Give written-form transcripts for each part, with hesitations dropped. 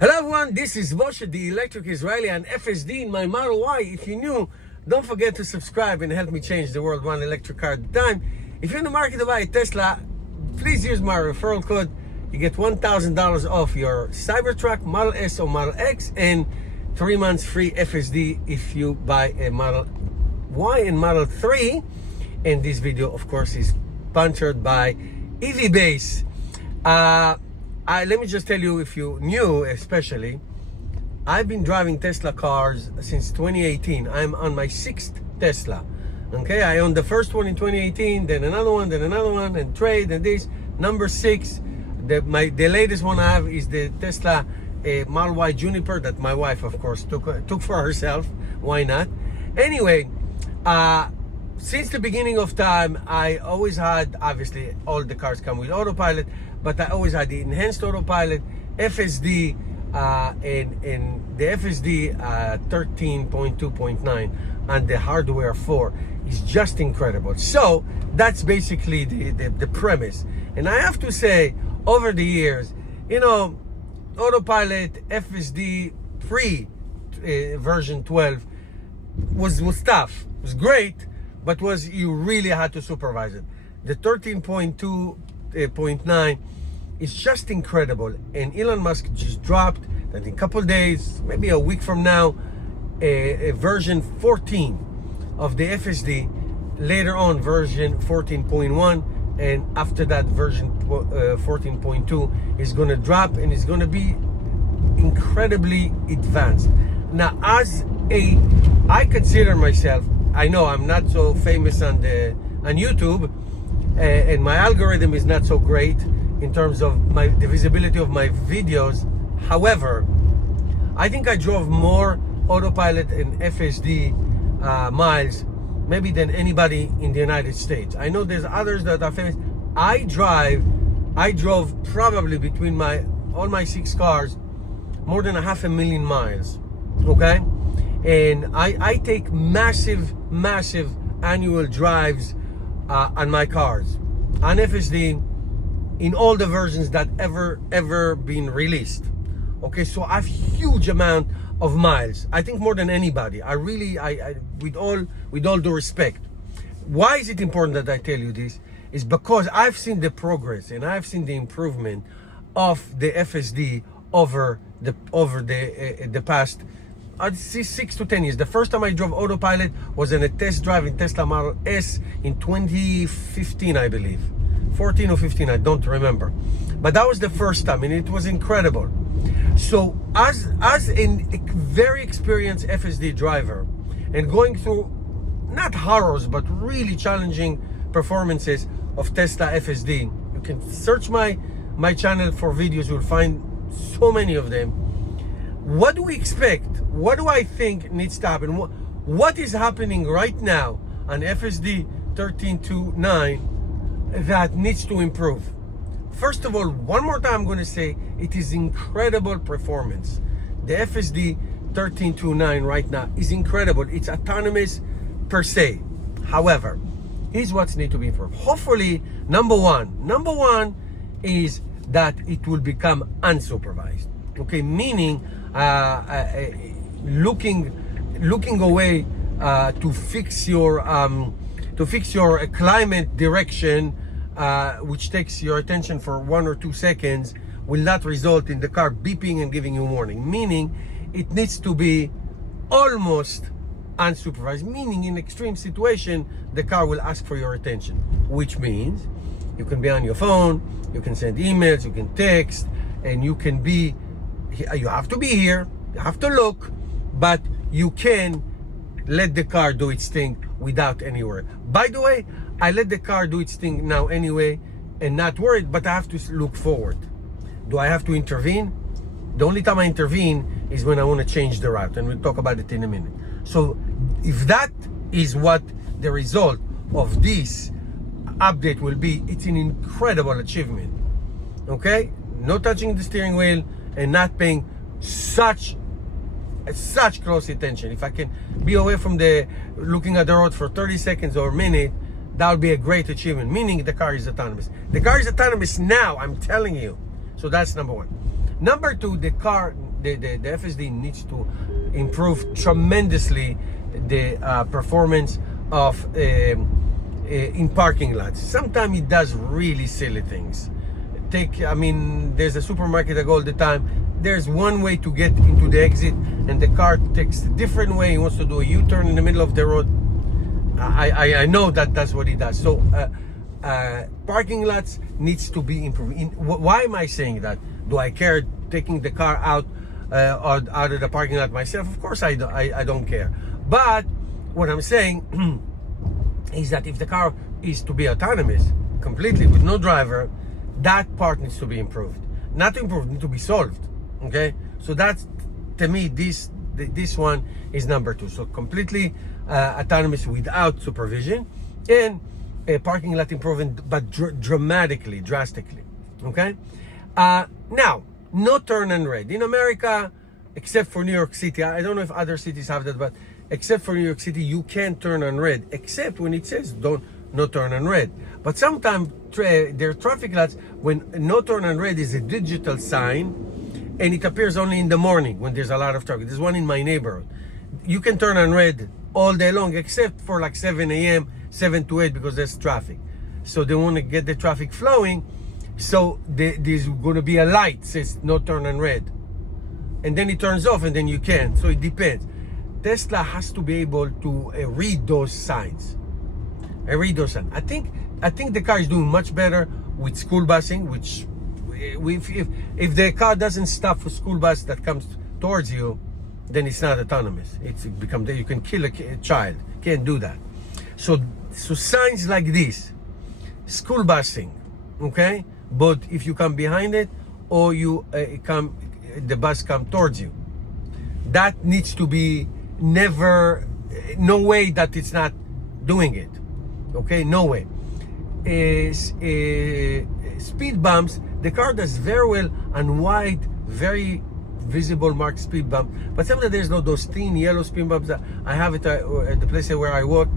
Hello everyone, this is Moshe, the electric Israeli, and FSD in my Model Y. If you're new, don't forget to subscribe and help me change the world one electric car at a time. If you're in the market to buy a Tesla, please use my referral code. You get $1,000 off your Cybertruck, Model S or Model X, and 3 months free FSD if you buy a Model Y and Model 3. And this video, of course, is sponsored by Ives. Let me just tell you, if you knew, especially, I've been driving Tesla cars since 2018. I'm on my 6th Tesla. Okay, I owned the first one in 2018, then another one, and trade, and this. Number 6, the latest one I have is the Tesla Model Y Juniper that my wife, of course, took for herself. Why not? Anyway, since the beginning of time, I always had, obviously, all the cars come with autopilot, but I always had the enhanced autopilot, FSD, and the FSD 13.2.9 and the hardware 4 is just incredible. So that's basically the premise. And I have to say, over the years, you know, autopilot FSD pre version 12 was tough. It was great, but you really had to supervise it. The 13.2.9 is just incredible, and Elon Musk just dropped that in a couple days, maybe a week from now, a version 14 of the FSD, later on version 14.1, and after that version 14.2 is going to drop, and it's going to be incredibly advanced. Now, I consider myself, I know I'm not so famous on YouTube, and my algorithm is not so great in terms of the visibility of my videos. However, I think I drove more autopilot and FSD miles maybe than anybody in the United States. I know there's others that are famous. I drove probably between all my 6 cars more than 500,000 miles. Okay, and I take massive annual drives on my cars on FSD in all the versions that ever been released. Okay, so I have huge amount of miles. I think more than anybody. I with all due respect. Why is it important that I tell you this? Is because I've seen the progress and I've seen the improvement of the FSD over the past, I'd say 6 to 10 years. The first time I drove autopilot was in a test drive in Tesla Model S in 2015, I believe. 14 or 15, I don't remember. But that was the first time, and it was incredible. So as a very experienced FSD driver, and going through not horrors, but really challenging performances of Tesla FSD, you can search my channel for videos. You'll find so many of them. What do we expect? What do I think needs to happen? What is happening right now on FSD 13.2.9 that needs to improve? First of all, one more time I'm going to say it is incredible performance. The FSD 13.2.9 right now is incredible. It's autonomous per se. However, here's what needs to be improved. Hopefully, number one is that it will become unsupervised. Okay, meaning looking away to fix your climate direction, which takes your attention for 1 or 2 seconds, will not result in the car beeping and giving you warning. Meaning, it needs to be almost unsupervised. Meaning, in extreme situation, the car will ask for your attention, which means you can be on your phone, you can send emails, you can text, and you have to be here, you have to look, but you can let the car do its thing without any worry. By the way, I let the car do its thing now anyway and not worried, but I have to look forward. Do I have to intervene? The only time I intervene is when I want to change the route, and we'll talk about it in a minute. So if that is what the result of this update will be, it's an incredible achievement. Okay? No touching the steering wheel and not paying such close attention. If I can be away from looking at the road for 30 seconds or a minute, that would be a great achievement, meaning the car is autonomous. The car is autonomous now, I'm telling you. So that's number one. Number two, the car the FSD needs to improve tremendously the performance of in parking lots. Sometimes it does really silly things. There's a supermarket I go all the time. There's one way to get into the exit, and the car takes a different way. He wants to do a U-turn in the middle of the road. I know that's what he does. So parking lots needs to be improved. Why am I saying that? Do I care taking the car out of the parking lot myself? Of course I don't care. But what I'm saying is that if the car is to be autonomous completely with no driver, that part needs to be improved. Not improved, needs to be solved. Okay, so that's, to me, this one is number 2. So completely autonomous without supervision, and a parking lot improvement, but drastically. Okay, now no turn on red in America, except for New York City. I don't know if other cities have that, but except for New York City, you can't turn on red, except when it says no turn on red. But sometimes there are traffic lights when no turn on red is a digital sign, and it appears only in the morning when there's a lot of traffic. There's one in my neighborhood. You can turn on red all day long, except for like 7 a.m., 7 to 8, because there's traffic. So they want to get the traffic flowing. So there's going to be a light says no turn on red, and then it turns off, and then you can. So it depends. Tesla has to be able to read those signs. I think the car is doing much better with school busing, which if the car doesn't stop for school bus that comes towards you, then it's not autonomous. You can kill a child. Can't do that. So signs like this, school busing, okay? But if you come behind it, or the bus come towards you, that needs to be no way that it's not doing it. Okay, no way. Speed bumps, the car does very well on wide, very visible marked speed bump, but sometimes there's those thin yellow speed bumps that I have it at the place where I work.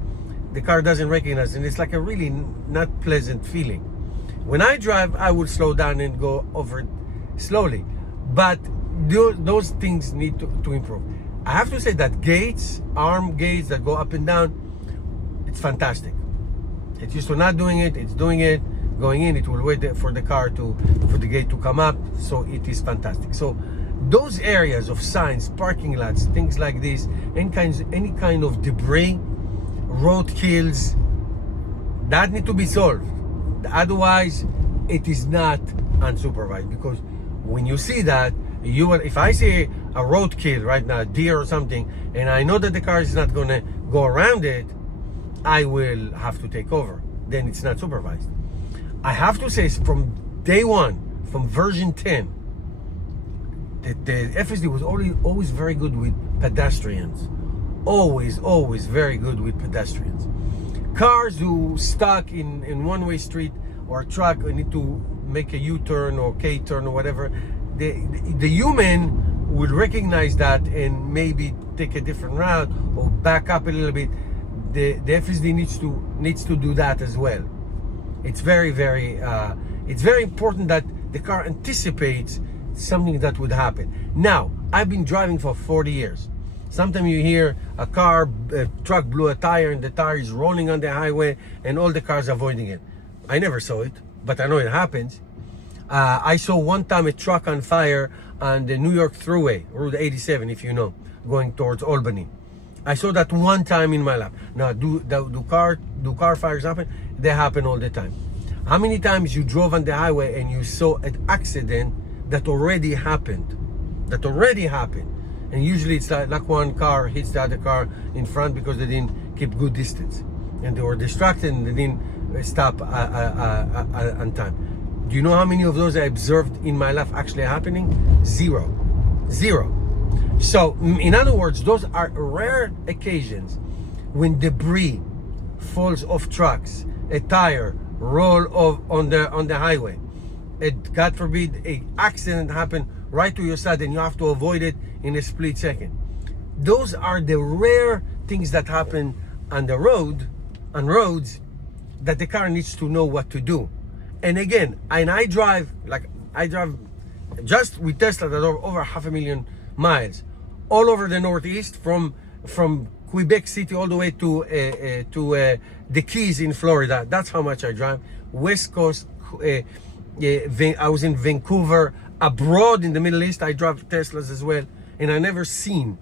The car doesn't recognize, and it's like a really not pleasant feeling. When I drive, I would slow down and go over it slowly, but those things need to improve. I have to say that arm gates that go up and down, it's fantastic. It used to not doing it, it's doing it. Going in, it will wait for the gate to come up, so it is fantastic. So those areas of signs, parking lots, things like this, any kind of debris, road kills, that need to be solved. Otherwise, it is not unsupervised, because when you see that, if I see a roadkill right now, a deer or something, and I know that the car is not going to go around it, I will have to take over. Then it's not supervised. I have to say, from day one, from version 10, the FSD was always very good with pedestrians. Always very good with pedestrians. Cars who stuck in one-way street or truck need to make a U-turn or K-turn or whatever, the human will recognize that and maybe take a different route or back up a little bit. The FSD needs to do that as well. It's very important that the car anticipates something that would happen. Now, I've been driving for 40 years. Sometimes you hear a truck blew a tire, and the tire is rolling on the highway, and all the cars avoiding it. I never saw it, but I know it happens. I saw one time a truck on fire on the New York Thruway, Route 87, if you know, going towards Albany. I saw that one time in my life. Now, do car fires happen? They happen all the time. How many times you drove on the highway and you saw an accident that already happened? And usually it's like one car hits the other car in front because they didn't keep good distance, and they were distracted and they didn't stop on time. Do you know how many of those I observed in my life actually happening? Zero. So, in other words, those are rare occasions when debris falls off trucks, a tire roll off on the highway. God forbid, an accident happened right to your side and you have to avoid it in a split second. Those are the rare things that happen on roads that the car needs to know what to do. And again, I drive just with Tesla that are over 500,000 miles, all over the Northeast, from Quebec City all the way to the Keys in Florida. That's how much I drive. West Coast, I was in Vancouver, abroad in the Middle East. I drive Teslas as well, and I never seen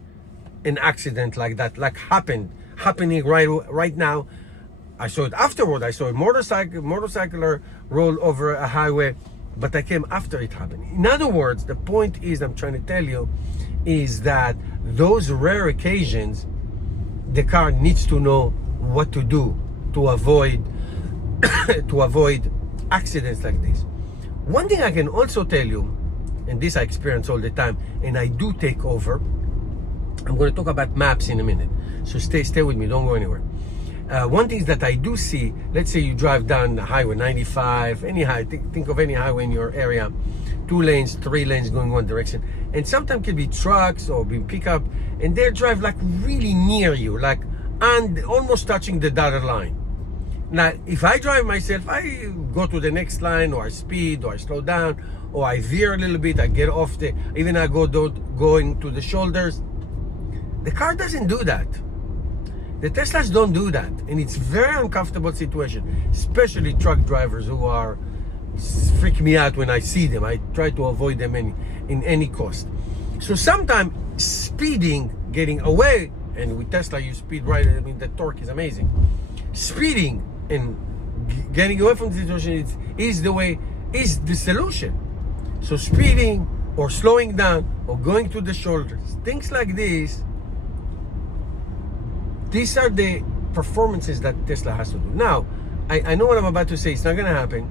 an accident like that, like happening right now. I saw it afterward. I saw a motorcycler roll over a highway, but I came after it happened. In other words, the point is, I'm trying to tell you, is that those rare occasions, the car needs to know what to do to avoid accidents like this. One thing I can also tell you, and this I experience all the time, and I do take over. I'm going to talk about maps in a minute, so stay with me, don't go anywhere. One thing that I do see, let's say you drive down the highway 95, think of any highway in your area, 2 lanes, 3 lanes going one direction, and sometimes can be trucks or be pickup, and they drive like really near you, like and almost touching the dotted line. Now, if I drive myself, I go to the next line, or I speed, or I slow down, or I veer a little bit, I get off even I going to the shoulders. The car doesn't do that. The Teslas don't do that, and it's very uncomfortable situation, especially truck drivers who freak me out when I see them. I try to avoid them in any cost. So sometimes speeding, getting away, and with Tesla you speed right, I mean the torque is amazing. Speeding and getting away from the situation is the solution. So speeding or slowing down or going to the shoulders, things like this, these are the performances that Tesla has to do. Now, I know what I'm about to say, it's not going to happen,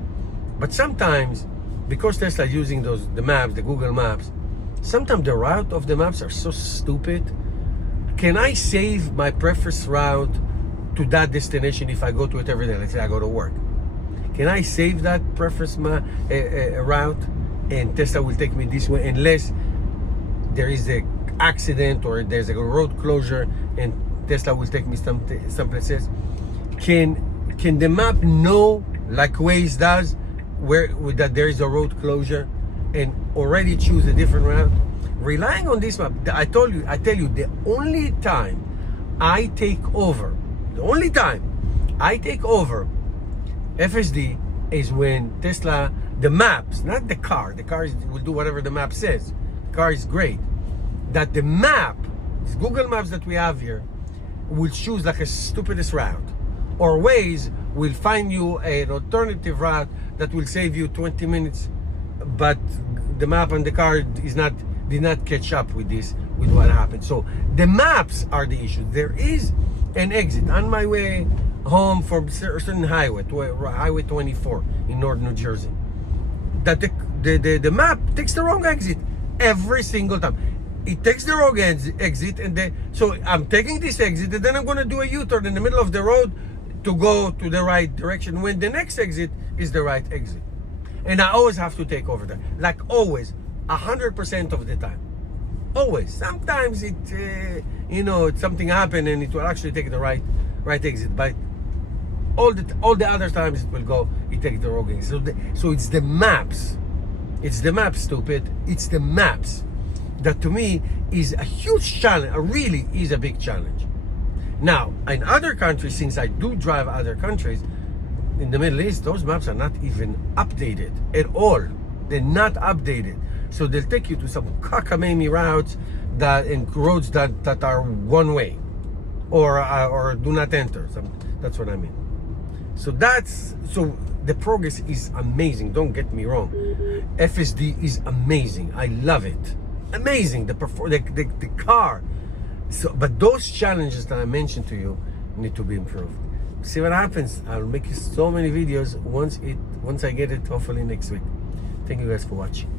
but sometimes, because Tesla is using the maps, the Google Maps, sometimes the route of the maps are so stupid. Can I save my preference route to that destination if I go to it every day? Let's say I go to work. Can I save that preference route, and Tesla will take me this way unless there is an accident or there's a road closure and Tesla will take me some places? Can the map know, like Waze does, that there is a road closure and already choose a different route? Relying on this map, I tell you, the only time I take over FSD is when Tesla, the maps, not the car. The car will do whatever the map says. The car is great. That the map, these Google Maps that we have here, will choose like a stupidest route. Or Waze will find you an alternative route that will save you 20 minutes, but the map and the car did not catch up with what happened. So the maps are the issue. There is an exit on my way home from a certain highway, Highway 24 in North New Jersey, that the map takes the wrong exit every single time. It takes the wrong exit, and so I'm taking this exit, and then I'm going to do a U-turn in the middle of the road to go to the right direction when the next exit is the right exit. And I always have to take over that, like always, 100% of the time. Always. Sometimes something happened and it will actually take the right exit, but all the other times it takes the wrong exit. So it's the maps. It's the maps, stupid. It's the maps that to me is a huge challenge. Really is a big challenge. Now, in other countries, since I do drive other countries, in the Middle East, those maps are not even updated at all. They're not updated. So they'll take you to some cockamamie routes and roads that are one way or do not enter. That's what I mean. So the progress is amazing. Don't get me wrong. FSD is amazing. I love it. Amazing. The car. So, but those challenges that I mentioned to you need to be improved. See what happens. I'll make so many videos once I get it, hopefully next week. Thank you guys for watching.